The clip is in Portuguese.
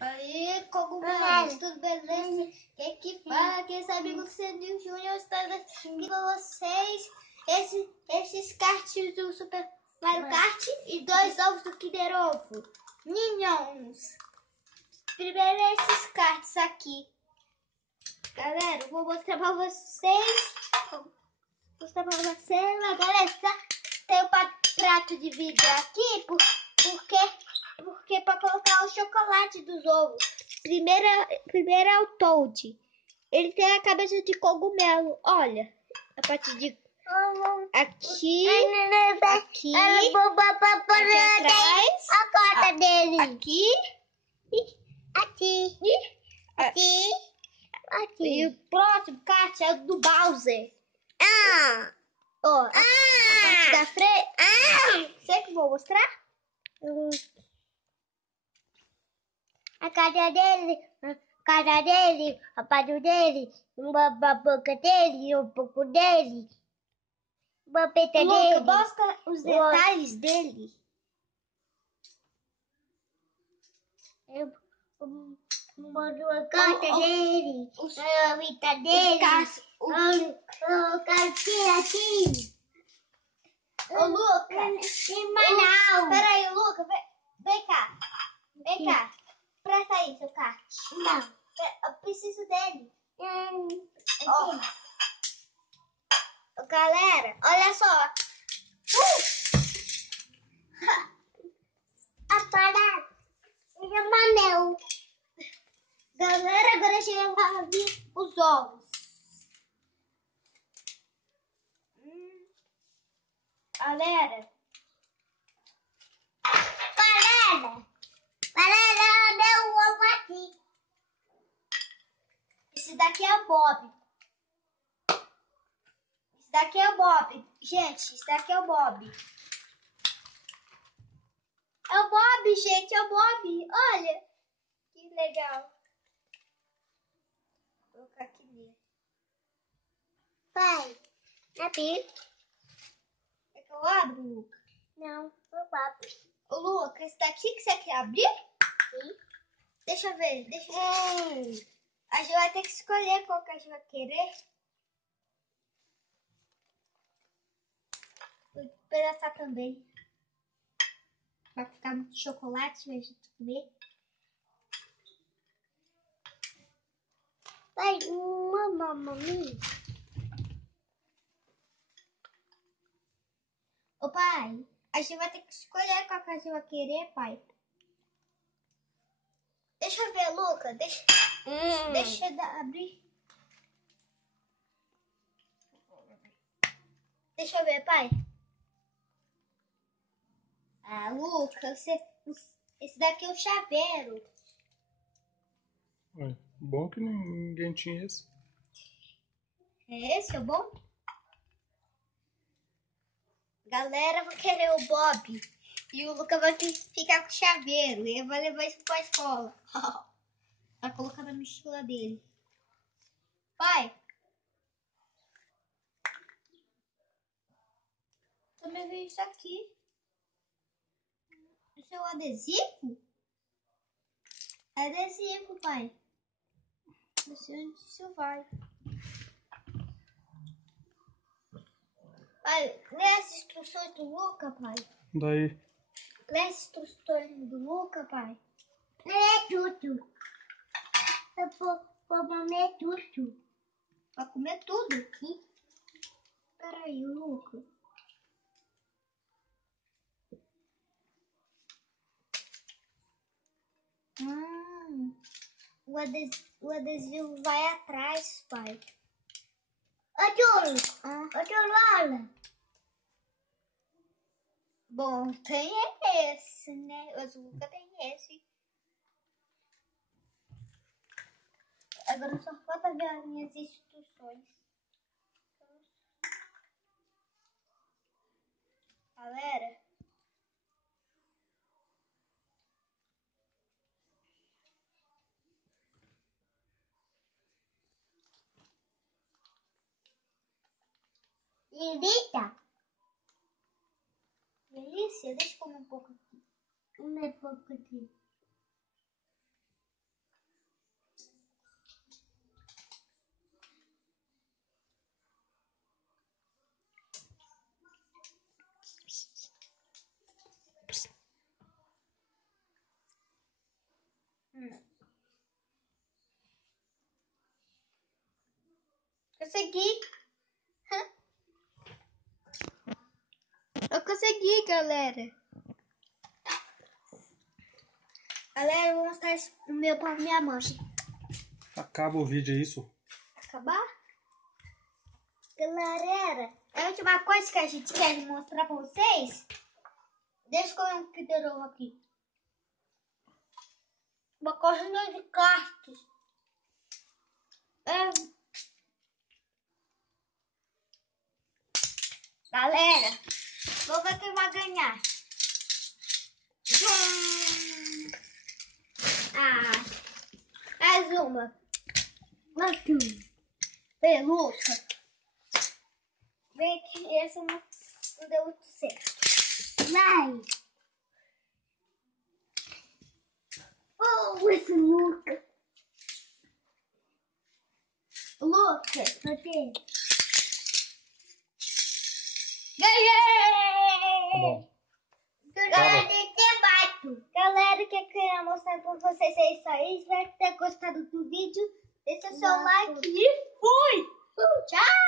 Aí, cogumelos, tudo beleza? Que fala, que esse amigo Cedinho Júnior está aqui com vocês. Esses cards do Super Mario Kart e 2 ovos do Kinder Ovo. Minions. Primeiro esses cards aqui. Galera, eu vou mostrar pra vocês. Agora tem um prato de vidro aqui, porque para colocar o chocolate dos ovos. Primeiro é o Toad. Ele tem a cabeça de cogumelo. Olha, a parte de aqui atrás, a cota dele. Aqui. E o próximo kart é o do Bowser. Ó, a parte da frente. Sei que vou mostrar. A cara dele, a parte dele, uma boca dele, um pouco dele, uma peta dele. Mostra os detalhes dele. Uma cota dele, a vita dele, o cartinho aqui. Ô, Lucas. Em Manaus. Peraí, Lucas, vem cá. Vem cá. Presta aí seu kart. Não. Eu preciso dele. Aqui. Galera, olha só. A parada. Ele é Manel. Galera, agora chegamos a ver os ovos. Galera. Parada, deu um ovo aqui. Esse daqui é o Bob. Esse daqui é o Bob. Gente, esse daqui é o Bob. É o Bob, gente, é o Bob. Olha, que legal. Vou colocar aqui nele. Pai, aqui. É que eu abro, Lucas? Não, eu abro. Ô, Lucas, esse daqui que você quer abrir? Sim. Deixa eu ver. A gente vai ter que escolher qual que a gente vai querer. Vou pedaçar também. Vai ficar muito chocolate pra gente comer. Pai, uma maminha. Ô, pai, a gente vai ter que escolher qual que a gente vai querer, pai. Deixa eu ver, Lucas. Deixa eu abrir. Deixa eu ver, pai. Ah, Lucas, esse daqui é o chaveiro. Bom que ninguém tinha esse. É esse, é o bom? Galera, eu vou querer o Bob. E o Lucas vai ficar com o chaveiro. E eu vou levar isso pra escola. Vai colocar na mochila dele. Pai. Também veio isso aqui. Esse é o adesivo? É adesivo, pai. Não sei onde isso vai. Pai, lê as instruções do Luca, pai. Daí. Lê as instruções do Luca, pai. É tudo. Eu vou comer tudo. Vai comer tudo aqui? Peraí, Luca. O adesivo vai atrás, pai. Outro Lola. Bom, tem esse, né? O Luca tem esse. Agora só falta ver as minhas instruções. Galera. Delícia. Delícia, deixa eu comer um pouco aqui. Um pouco aqui. Consegui. Eu consegui, galera. Galera, eu vou mostrar o meu pra minha mãe. Acaba o vídeo, é isso? Acabar? Galera, a última coisa que a gente quer mostrar pra vocês. Deixa eu comer um Kinder Ovo aqui. Uma corrida de cartas. Galera, vamos ver quem vai ganhar. Mais uma. Peluca. Vem aqui, essa não deu muito certo. Vai. Oh, esse Luca. Lucas, Cadê? ganhei! bom. Galera, galera, que eu queria mostrar pra vocês é isso aí. Espero ter gostado do vídeo. Deixa seu like e fui! Tchau!